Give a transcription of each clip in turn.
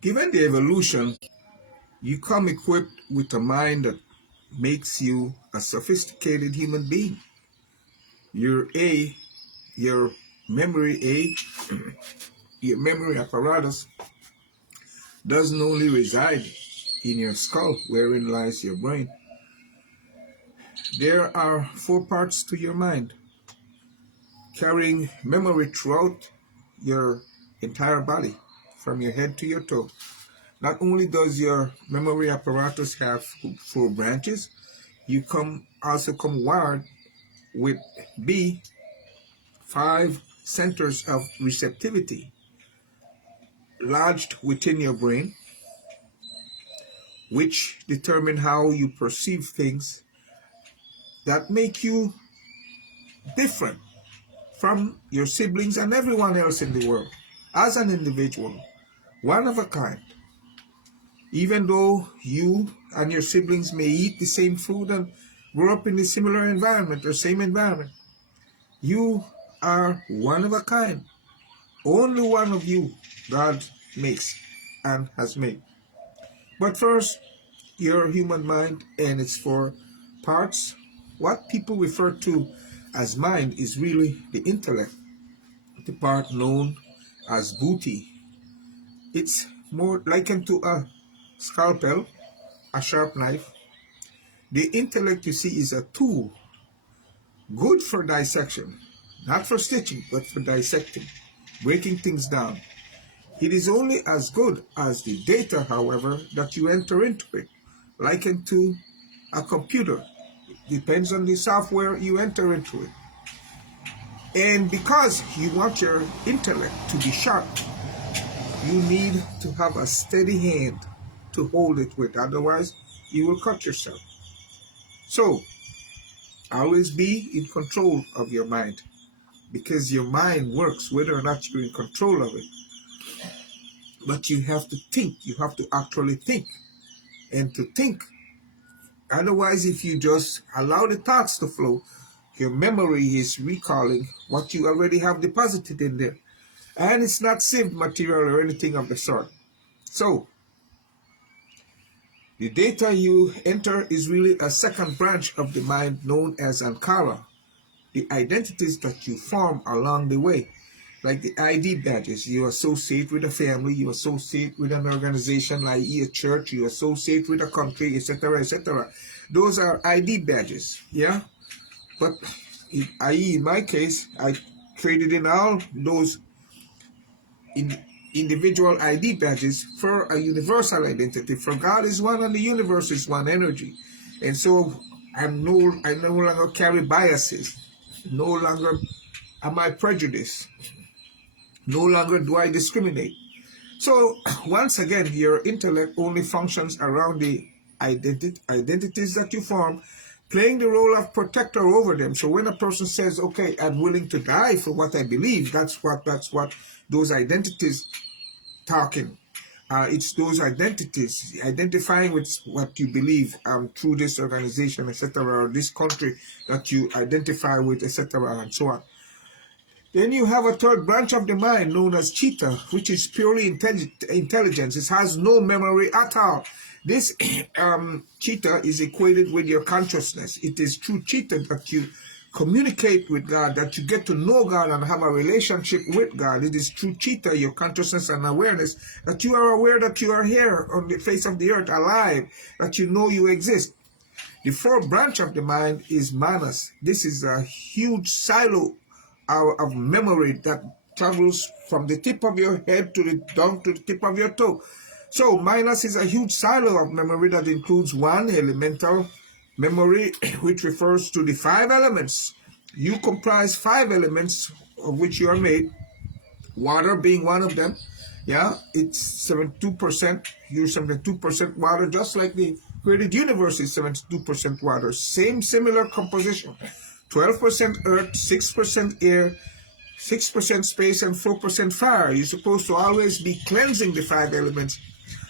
Given the evolution, you come equipped with a mind that makes you a sophisticated human being. Your your memory your memory apparatus doesn't only reside in your skull, wherein lies your brain. There are four parts to your mind, carrying memory throughout your entire body, from your head to your toe. Not only does your memory apparatus have four branches, you also come wired with five centers of receptivity lodged within your brain, which determine how you perceive things that make you different from your siblings and everyone else in the world. As an individual, one of a kind, even though you and your siblings may eat the same food and grow up in a similar environment or same environment, you are one of a kind. Only one of you God makes and has made. But first, your human mind and its four parts. What people refer to as mind is really the intellect, the part known as buddhi. It's more likened to a scalpel, a sharp knife. The intellect, you see, is a tool, good for dissection, not for stitching, but for dissecting, breaking things down. It is only as good as the data, however, that you enter into it, likened to a computer. It depends on the software you enter into it. And because you want your intellect to be sharp, you need to have a steady hand to hold it with. Otherwise, you will cut yourself. So, always be in control of your mind, because your mind works whether or not you're in control of it. But you have to think. You have to actually think. And to think, otherwise, if you just allow the thoughts to flow, your memory is recalling what you already have deposited in there. And it's not saved material or anything of the sort. So, the data you enter is really a second branch of the mind known as Ankara, the identities that you form along the way. Like the ID badges, you associate with a family, you associate with an organization like a church, you associate with a country, etc., etc. Those are ID badges, yeah? But in my case, I traded in all those individual ID badges for a universal identity. For God is one and the universe is one energy. And so I no longer carry biases. No longer am I prejudiced. No longer do I discriminate. So once again, your intellect only functions around the identities that you form, playing the role of protector over them. So when a person says, okay, I'm willing to die for what I believe, that's what those identities talking. It's those identities, identifying with what you believe through this organization, etc., or this country that you identify with, etc., and so on. Then you have a third branch of the mind known as chita, which is purely intelligence. It has no memory at all. This chita is equated with your consciousness. It is through chita that you communicate with God, that you get to know God and have a relationship with God. It is through chita, your consciousness and awareness, that you are aware that you are here on the face of the earth, alive, that you know you exist. The fourth branch of the mind is manas. This is a huge silo of memory that travels from the tip of your head down to the tip of your toe. So manas is a huge silo of memory that includes one elemental memory, which refers to the five elements. You comprise five elements of which you are made, water being one of them. Yeah, it's 72%. You're 72% water, just like the created universe is 72% water. Similar composition. 12% earth, 6% air, 6% space, and 4% fire. You're supposed to always be cleansing the five elements.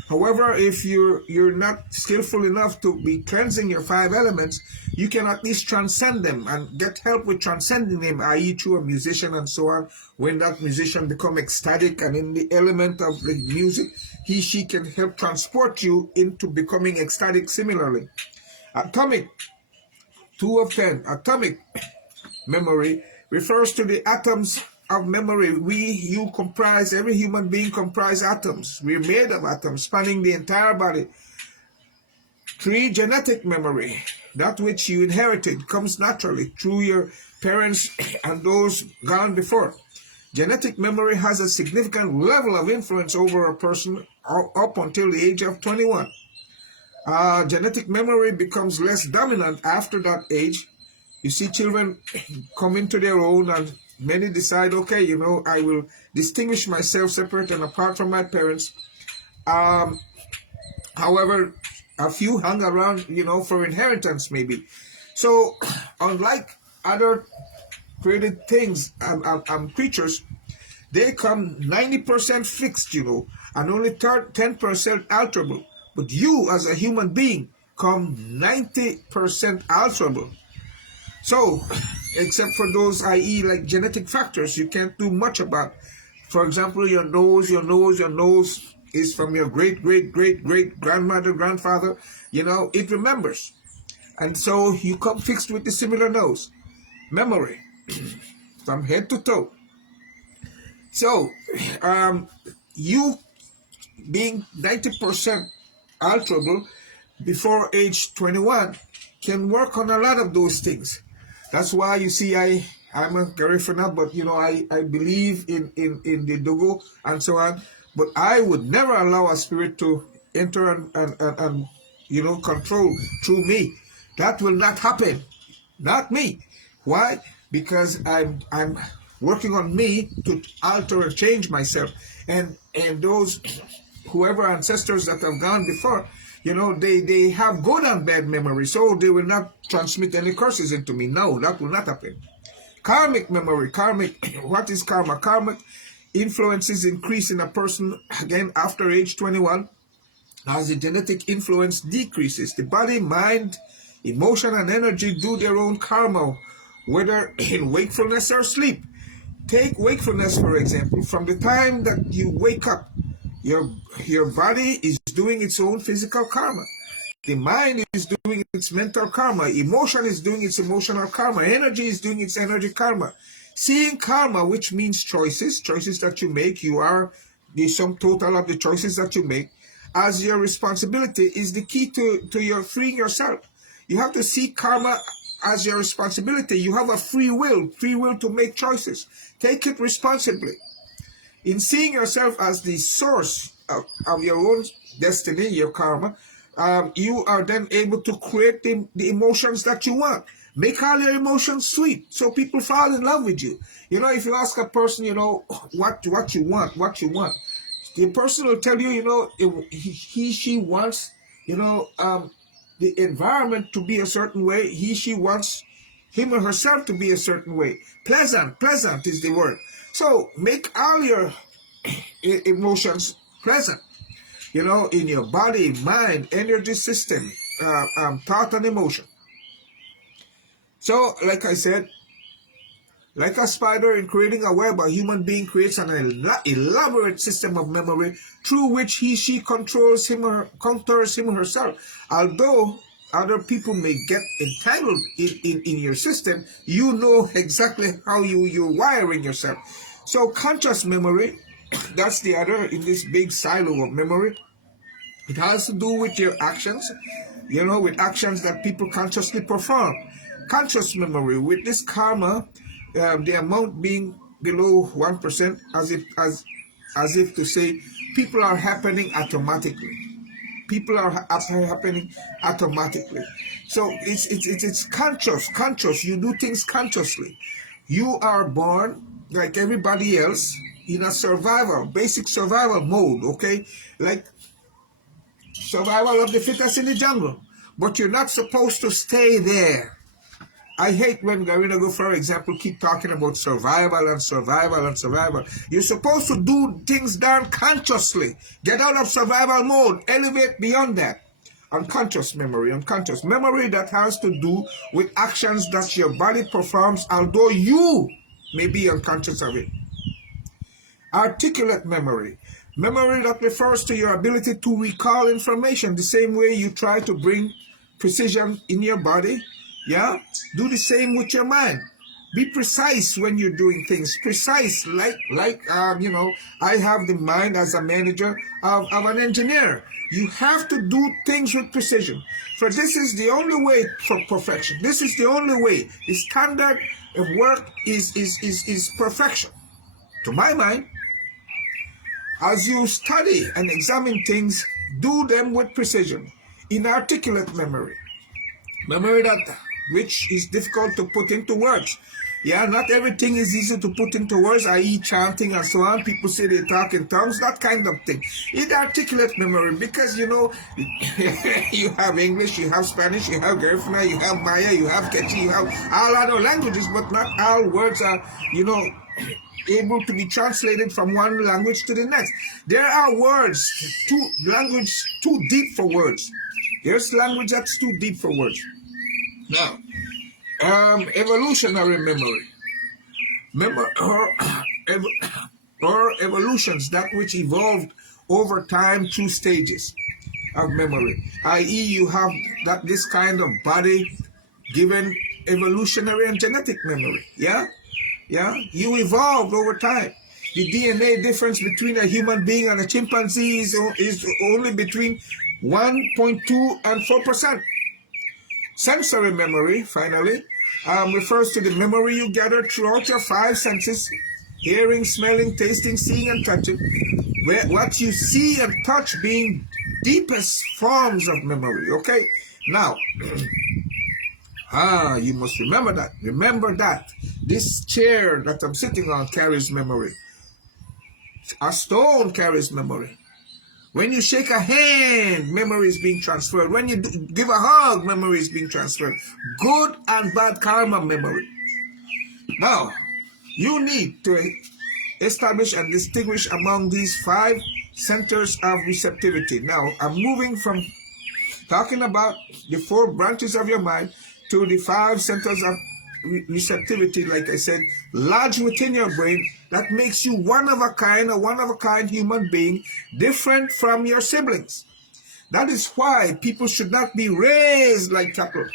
However, if you're not skillful enough to be cleansing your five elements, you can at least transcend them and get help with transcending them, i.e. through a musician and so on. When that musician become ecstatic and in the element of the music, she can help transport you into becoming ecstatic similarly. Atomic, 2 of 10, atomic memory refers to the atoms of memory. You comprise, every human being comprise atoms. We're made of atoms spanning the entire body. 3, genetic memory, that which you inherited, comes naturally through your parents and those gone before. Genetic memory has a significant level of influence over a person up until the age of 21. Genetic memory becomes less dominant after that age. You see children come into their own, and many decide, okay, I will distinguish myself separate and apart from my parents. However, a few hung around, for inheritance maybe. So, unlike other created things and creatures, they come 90% fixed, and only 10% alterable. But you, as a human being, come 90% alterable. So, except for those, i.e., like genetic factors, you can't do much about. For example, your nose is from your great grandmother, grandfather. It remembers. And so you come fixed with the similar nose. Memory, from head to toe. So, you being 90% alterable before age 21 can work on a lot of those things. That's why you see I'm a Garifuna, but I believe in the Dogo and so on. But I would never allow a spirit to enter and control through me. That will not happen. Not me. Why? Because I'm working on me to alter and change myself. And those whoever ancestors that have gone before, they have good and bad memory, so they will not transmit any curses into me. No, that will not happen. Karmic memory. What is karma? Karmic influences increase in a person again after age 21 as the genetic influence decreases. The body, mind, emotion, and energy do their own karma, whether in wakefulness or sleep. Take wakefulness, for example. From the time that you wake up, your body is doing its own physical karma. The mind is doing its mental karma. Emotion is doing its emotional karma. Energy is doing its energy karma. Seeing karma, which means choices that you make, you are the sum total of the choices that you make, as your responsibility is the key to your freeing yourself. You have to see karma as your responsibility. You have a free will to make choices. Take it responsibly. In seeing yourself as the source of your own destiny, your karma, you are then able to create the emotions that you want. Make all your emotions sweet so people fall in love with you. If you ask a person, what you want, the person will tell you, she wants, the environment to be a certain way. She wants him or herself to be a certain way. Pleasant is the word. So make all your emotions pleasant, in your body, mind, energy system, thought and emotion. So, like I said, like a spider in creating a web, a human being creates an elaborate system of memory through which she controls him or herself. Although other people may get entangled in your system, you know exactly how you're wiring yourself. So conscious memory, that's the other in this big silo of memory. It has to do with your actions, with actions that people consciously perform. Conscious memory, with this karma, the amount being below 1%, as if to say, people are happening automatically. People are happening automatically. So it's conscious. You do things consciously. You are born like everybody else in a basic survival mode, okay? Like survival of the fittest in the jungle. But you're not supposed to stay there. I hate when Garinago, for example, keep talking about survival. You're supposed to do things done consciously. Get out of survival mode. Elevate beyond that. Unconscious memory that has to do with actions that your body performs, although you may be unconscious of it. Articulate memory. Memory that refers to your ability to recall information the same way you try to bring precision in your body. Yeah, do the same with your mind. Be precise when you're doing things. Precise, I have the mind as a manager of an engineer. You have to do things with precision. For this is the only way for perfection. This is the only way. The standard of work is perfection. To my mind, as you study and examine things, do them with precision. Inarticulate memory. Memory that which is difficult to put into words. Yeah, not everything is easy to put into words, i.e. chanting and so on. People say they talk in tongues, that kind of thing. Inarticulate memory, because you have English, you have Spanish, you have Garifuna, you have Maya, you have Quechua, you have all other languages, but not all words are, able to be translated from one language to the next. There are words, language too deep for words. There's language that's too deep for words. Now, evolutionary memory. Or evolutions, that which evolved over time through stages of memory. I.e., you have this kind of body given evolutionary and genetic memory. Yeah? Yeah, you evolved over time. The DNA difference between a human being and a chimpanzee is only between 1.2 and 4%. Sensory memory, finally, refers to the memory you gather throughout your five senses: hearing, smelling, tasting, seeing, and touching. Where what you see and touch being deepest forms of memory. Okay, now. You must remember that. Remember that. This chair that I'm sitting on carries memory. A stone carries memory. When you shake a hand, memory is being transferred. When you give a hug, memory is being transferred. Good and bad karma memory. Now, you need to establish and distinguish among these five centers of receptivity. Now, I'm moving from talking about the four branches of your mind to the five centers of receptivity, like I said, lodged within your brain, that makes you one of a kind human being, different from your siblings. That is why people should not be raised like cattle,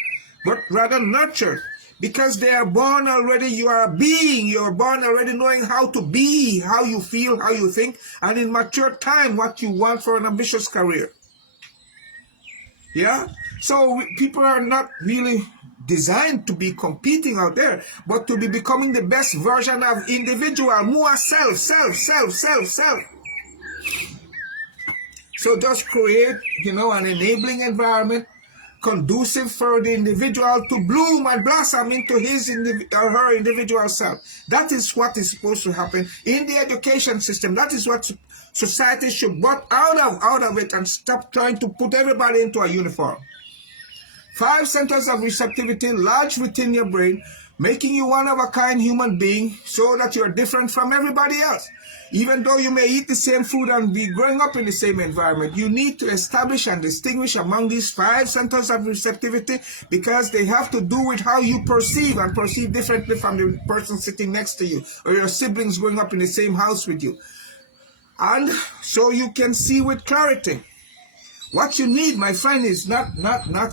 but rather nurtured, because they are born already. You are a being. You are born already knowing how to be, how you feel, how you think, and in mature time, what you want for an ambitious career. Yeah? So people are not really designed to be competing out there, but to be becoming the best version of individual, more self. So just create, an enabling environment conducive for the individual to bloom and blossom into his or her individual self. That is what is supposed to happen in the education system. That is what society should butt out of it and stop trying to put everybody into a uniform. Five centers of receptivity lodged within your brain, making you one of a kind human being so that you're different from everybody else. Even though you may eat the same food and be growing up in the same environment, you need to establish and distinguish among these five centers of receptivity, because they have to do with how you perceive, and perceive differently from the person sitting next to you or your siblings growing up in the same house with you. And so you can see with clarity. What you need, my friend, is not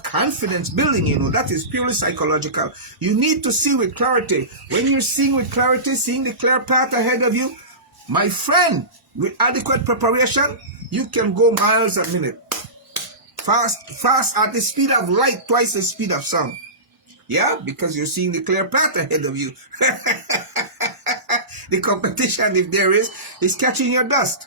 confidence building, that is purely psychological. You need to see with clarity. When you're seeing with clarity, seeing the clear path ahead of you, my friend, with adequate preparation, you can go miles a minute. Fast at the speed of light, twice the speed of sound. Yeah, because you're seeing the clear path ahead of you. The competition, if there is catching your dust.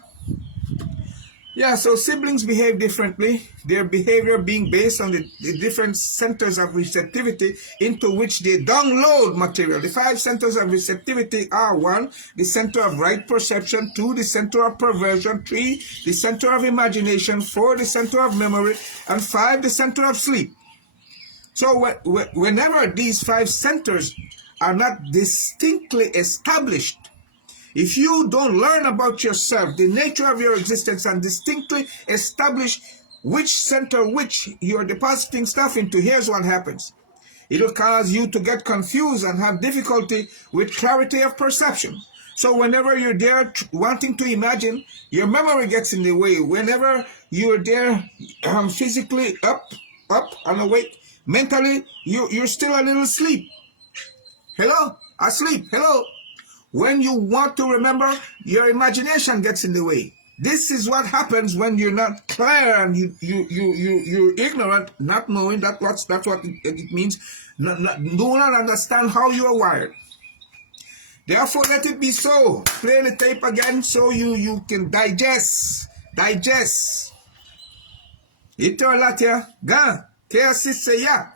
Yeah, so siblings behave differently, their behavior being based on the different centers of receptivity into which they download material. The five centers of receptivity are: 1, the center of right perception; 2, the center of perversion; 3, the center of imagination; 4, the center of memory; and 5, the center of sleep. So whenever these five centers are not distinctly established, if you don't learn about yourself, the nature of your existence, and distinctly establish which center which you're depositing stuff into, here's what happens. It'll cause you to get confused and have difficulty with clarity of perception. So whenever you're there wanting to imagine, your memory gets in the way. Whenever you're there physically up and awake, mentally, you're still a little asleep. Hello? Asleep. Hello? When you want to remember, your imagination gets in the way. This is what happens when you're not clear and you're ignorant, not knowing that's what it means. Do not understand how you are wired. Therefore, let it be so. Play the tape again so you can digest. Digest. Ito latia. Ga. Kaya sisaya.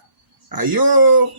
Ayo.